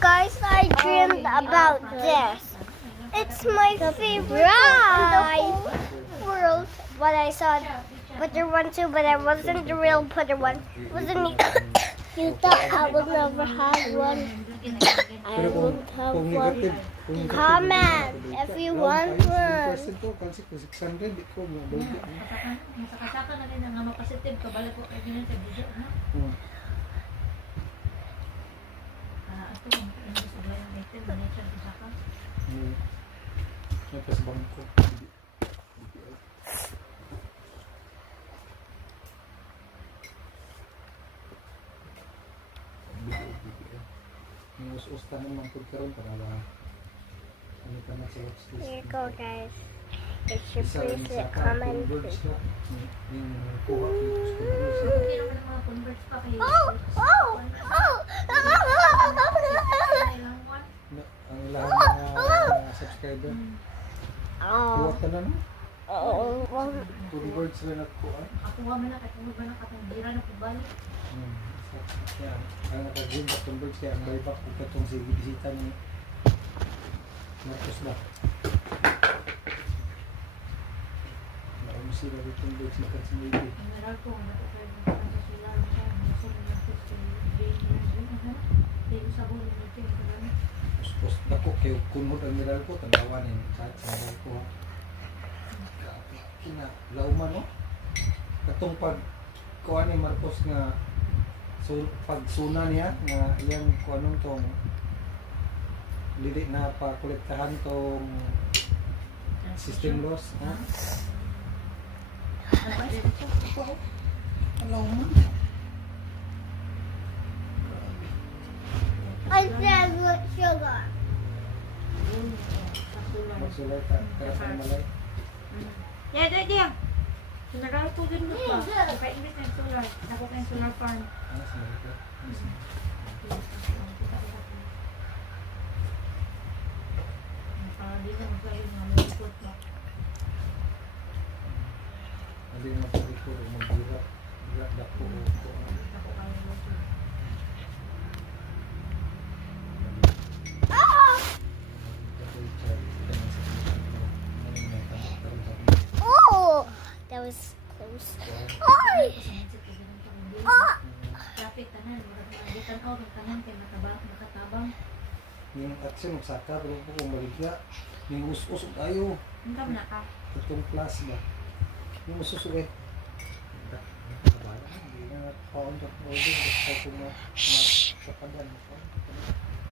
Guys, I dreamed about this. It's my favorite in the whole world. But I saw Butter One too, but I wasn't the real Butter One. Wasn't it? You thought I would never have one. I won't have one. Comment if you want one. Kasi kung 600, di ko mabuti. Masakasaka na rin ang positive kabalik ko kay ganyan sa video ha. Ito ang gusto ba yung item na nature sa saka. Tapos bangko. Yung us-usta naman po karon para ano ka na sa watch list. Here you go, guys. It should Isa rin please sa comment. Converge na. Yung kuha ko yung So kung sino ka ng mga converts pa kayo. ang lahat ng subscriber. Kuha ka na no? Converge sila na kuha. Ako ba man na katulog ba na katong gira na kubalik. Kaya ang nakagin sa converge kaya ang buyback ko katong bisita ni Marcos ba? Sila dito yung basic at sinili. Ang naral ko, ang nakapag sa sila, nasa mga gusto yung sa buong meeting ko lang. Tapos dako kayo kunod ang miral ko, tanawanin sa miral ko. Kinalauman no? Katong pag kuha ni Marcos nga pagsuna niya nga iyan kung anong tong lidik na pakolektahan tong system loss ha? Alauman. I said with sugar. Magsulay ka, karapang malay. Yeah, dia. Naral ko din mo pa. Pa-invest ng solar. Ako kayong solar farm. Ah, sorry ka. Di na magkayo nga mo ikot ba. Hindi naman sa likod, mag-gira. Dako ko. Ako kayo mo. Oh, that was close. Ay! Traffic tanan, magitan out ng tanan kay makatabang. Yung action magsaka pero po kung baligya yung us-us tayo Ang kam na ka. itong plus ba yung us-us eh hindi na paon sa order basta kung makapadan